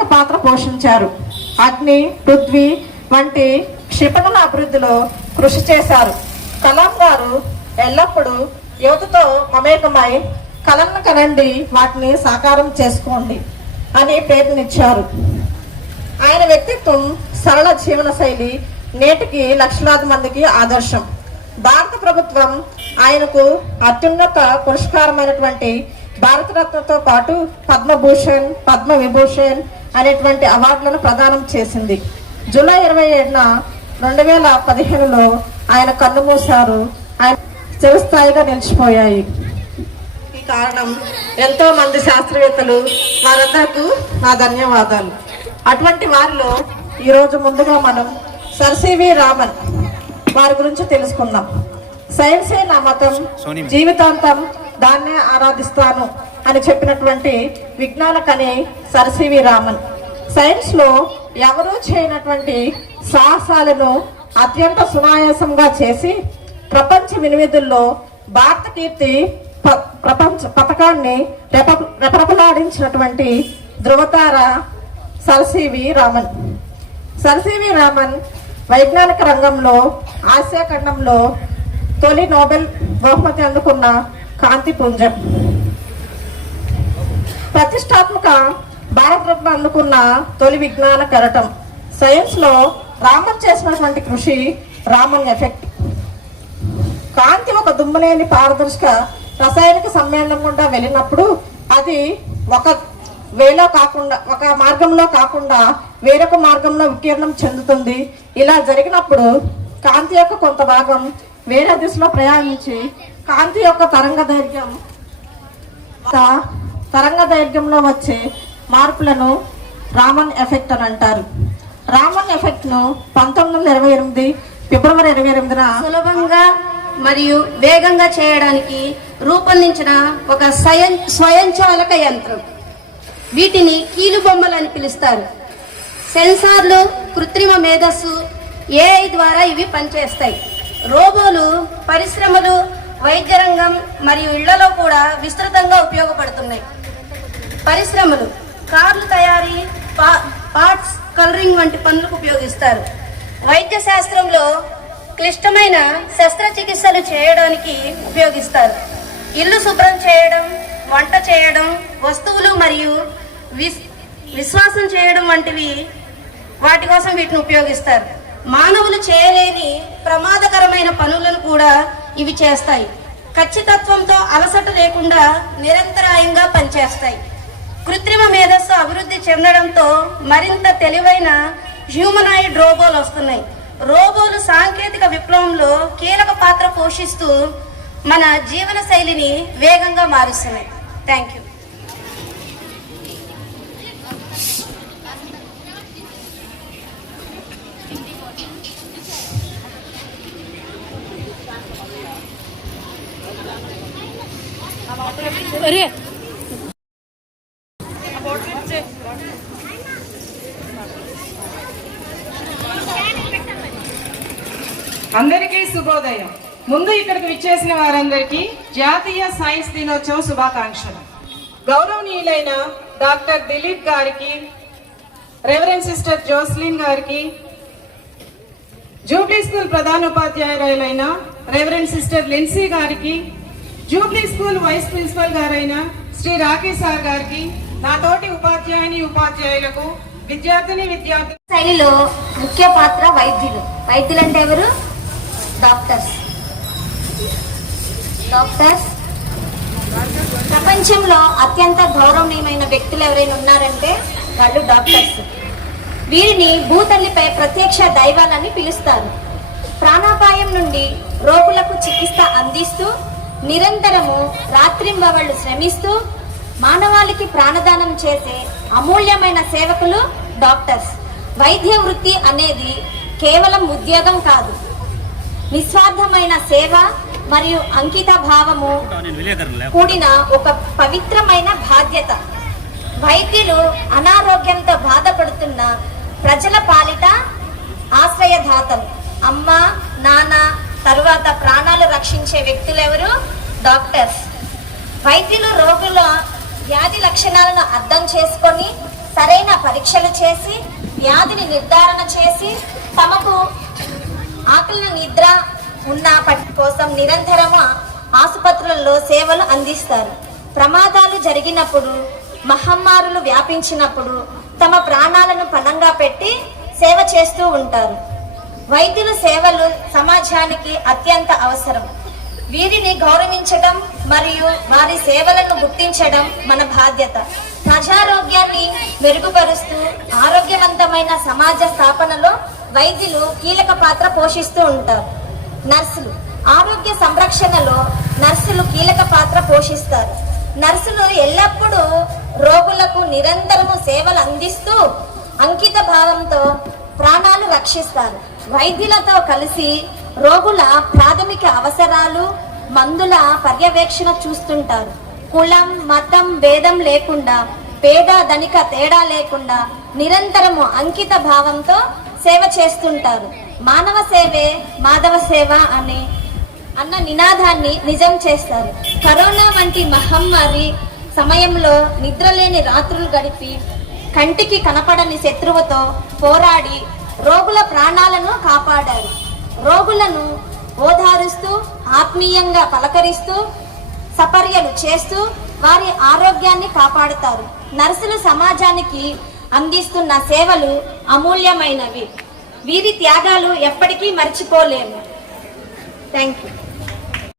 కీలక పాత్ర పోషించారు. అగ్ని, పృథ్వీ వంటి క్షిపణుల అభివృద్ధిలో కృషి చేశారు. కలాం గారు ఎల్లప్పుడూ యువతతో మమేకమై కళలను కనండి, వాటిని సాకారం చేసుకోండి అని పేరునిచ్చారు. ఆయన వ్యక్తిత్వం, సరళ జీవన శైలి నేటికి లక్షలాది మందికి ఆదర్శం. భారత ప్రభుత్వం ఆయనకు అత్యున్నత పురస్కారమైనటువంటి భారతరత్నతో పాటు పద్మభూషణ్, పద్మవిభూషణ్ అనేటువంటి అవార్డులను ప్రదానం చేసింది. జూలై 27న 2015లో ఆయన కన్నుమూశారు. ఆయన చిరస్థాయిగా నిలిచిపోయాయి. ఈ కారణం ఎంతో మంది శాస్త్రవేత్తలు, వారందరికీ నా ధన్యవాదాలు. అటువంటి వారిలో ఈరోజు ముందుగా మనం సర్ సివి రామన్ వారి గురించి తెలుసుకుందాం. సైన్సే నా మతం, జీవితాంతం దాన్నే ఆరాధిస్తాను అని చెప్పినటువంటి విజ్ఞాన కని సర్ సివి రామన్ సైన్స్ లో ఎవరూ చేయనటువంటి సాహసాలను అత్యంత సునాయాసంగా చేసి ప్రపంచ వినివిధుల్లో భారత కీర్తి ప్రపంచ పథకాన్ని రెపరెపలాడించినటువంటి ధృవతార sir C V Raman. Sir C V Raman వైజ్ఞానిక రంగంలో ఆసియా ఖండంలో తొలి నోబెల్ బహుమతి అందుకున్న కాంతి పుంజం. ప్రతిష్టాత్మక భారతరత్న అందుకున్న తొలి విజ్ఞాన కెరటం. సైన్స్ లో రామన్ చేసినటువంటి కృషి రామన్ ఎఫెక్ట్. కాంతి ఒక దుమ్ములేని పారదర్శక రసాయనిక సమ్మేళనం గుండా వెళ్ళినప్పుడు అది ఒక మార్గంలో కాకుండా వేరొక మార్గంలో వికిరణం చెందుతుంది. ఇలా జరిగినప్పుడు కాంతి యొక్క కొంత భాగం వేరే దిశలో ప్రయాణించి కాంతి యొక్క తరంగ దైర్ఘ్యంలో వచ్చే మార్పులను రామన్ ఎఫెక్ట్ అని అంటారు. రామన్ ఎఫెక్ట్ ను 1928 ఫిబ్రవరి 28న సులభంగా మరియు వేగంగా చేయడానికి రూపొందించిన ఒక స్వయంచాలక యంత్రం. వీటిని కీలుబొమ్మలు అని పిలుస్తారు. సెన్సార్లు, కృత్రిమ మేధస్సు, ఏఐ ద్వారా ఇవి పనిచేస్తాయి. రోబోలు పరిశ్రమలు, వైద్య రంగం మరియు ఇళ్లలో కూడా విస్తృతంగా ఉపయోగపడుతున్నాయి. పరిశ్రమలు కార్లు తయారీ, పార్ట్స్ కలరింగ్ వంటి పనులకు ఉపయోగిస్తారు. వైద్య శాస్త్రంలో క్లిష్టమైన శస్త్రచికిత్సలు చేయడానికి ఉపయోగిస్తారు. ఇల్లు శుభ్రం చేయడం, వంట చేయడం, వస్తువులు మరియు విశ్వాసం చేయడం వంటివి వాటి కోసం వీటిని ఉపయోగిస్తారు. మానవులు చేయలేని ప్రమాదకరమైన పనులను కూడా ఇవి చేస్తాయి. ఖచ్చితత్వంతో అలసట లేకుండా నిరంతరాయంగా పనిచేస్తాయి. కృత్రిమ మేధస్సు అభివృద్ధి చెందడంతో మరింత తెలివైన హ్యూమనాయిడ్ రోబోలు వస్తున్నాయి. రోబోలు సాంకేతిక విప్లవంలో కీలక పాత్ర పోషిస్తూ మన జీవన శైలిని వేగంగా మారుస్తున్నాయి. Thank you. అందరికీ శుభోదయం. ముందు ఇక్కడికి విచ్చేసిన వారందరికీ జాతీయ సైన్స్ దినోత్సవ శుభాకాంక్షలు. గౌరవనీయులైన డాక్టర్ దిలీప్ గారికి, రెవరెండ్ సిస్టర్ జోస్లిన్ గారికి, జూబ్లీ స్కూల్ ప్రధానోపాధ్యాయులైన రెవరెండ్ సిస్టర్ లిన్సీ గారికి, జూబ్లీ స్కూల్ వైస్ ప్రిన్సిపల్ గారైన శ్రీ రాకేష్ సార్ గారికి, నాతోటి ఉపాధ్యాయులకు, విద్యార్థిని శైలిలో ముఖ్య పాత్ర వైద్యులు. వైద్యులు అంటే ఎవరు? డాక్టర్స్. ప్రపంచంలో అత్యంత గౌరవనీయమైన వ్యక్తులు ఎవరైనా ఉన్నారంటే వాళ్ళు డాక్టర్స్. వీరిని భూతల్లిపై ప్రత్యక్ష దైవాలని పిలుస్తారు. ప్రాణాపాయం నుండి రోగులకు చికిత్స అందిస్తూ నిరంతరము రాత్రింబవళ్ళు శ్రమిస్తూ మానవాళికి ప్రాణదానం చేసే అమూల్యమైన సేవకులు డాక్టర్స్. వైద్య వృత్తి అనేది కేవలం ఉద్యోగం కాదు, నిస్వార్థమైన సేవ మరియు అంకిత భావము కూడిన ఒక పవిత్రమైన బాధ్యత. వైద్యులు అనారోగ్యంతో బాధపడుతున్న ప్రజల పాలిట ఆశ్రయదాతలు. అమ్మ, నాన్న తరువాత ప్రాణాలు రక్షించే వ్యక్తులు ఎవరు? డాక్టర్స్. వైద్యులు రోగుల వ్యాధి లక్షణాలను అర్థం చేసుకొని సరైన పరీక్షలు చేసి వ్యాధిని నిర్ధారణ చేసి తమకు ఆకలి నిద్ర ఉన్న పట్టు కోసం నిరంతరము ఆసుపత్రులలో సేవలు అందిస్తారు. ప్రమాదాలు జరిగినప్పుడు, మహమ్మారులు వ్యాపించినప్పుడు తమ ప్రాణాలను పణంగా పెట్టి సేవ చేస్తూ ఉంటారు. వైద్యుల సేవలు సమాజానికి అత్యంత అవసరం. వీరిని గౌరవించడం మరియు వారి సేవలను గుర్తించడం మన బాధ్యత. ప్రజారోగ్యాన్ని మెరుగుపరుస్తూ ఆరోగ్యవంతమైన సమాజ స్థాపనలో వైద్యులు కీలక పాత్ర పోషిస్తూ ఉంటారు. నర్సులు ఆరోగ్య సంరక్షణలో నర్సులు కీలక పాత్ర పోషిస్తారు. నర్సులు ఎల్లప్పుడూ రోగులకు నిరంతరము సేవలు అందిస్తూ అంకిత భావంతో ప్రాణాలు రక్షిస్తారు. వైద్యులతో కలిసి రోగుల ప్రాథమిక అవసరాలు, మందుల పర్యవేక్షణ చూస్తుంటారు. కులం, మతం భేదం లేకుండా, పేద ధనిక తేడా లేకుండా నిరంతరము అంకిత భావంతో సేవ చేస్తుంటారు. మానవ సేవే మాధవ సేవ అన్న నినాదాన్ని నిజం చేస్తారు. కరోనా వంటి మహమ్మారి సమయంలో నిద్రలేని రాత్రులు గడిపి కంటికి కనపడని శత్రువుతో పోరాడి రోగుల ప్రాణాలను కాపాడారు. రోగులను ఓదారుస్తూ, ఆత్మీయంగా పలకరిస్తూ, సపర్యలు చేస్తూ వారి ఆరోగ్యాన్ని కాపాడుతారు. నర్సులు సమాజానికి అందిస్తున్న సేవలు అమూల్యమైనవి. వీరి త్యాగాలు ఎప్పటికీ మర్చిపోలేము. Thank you.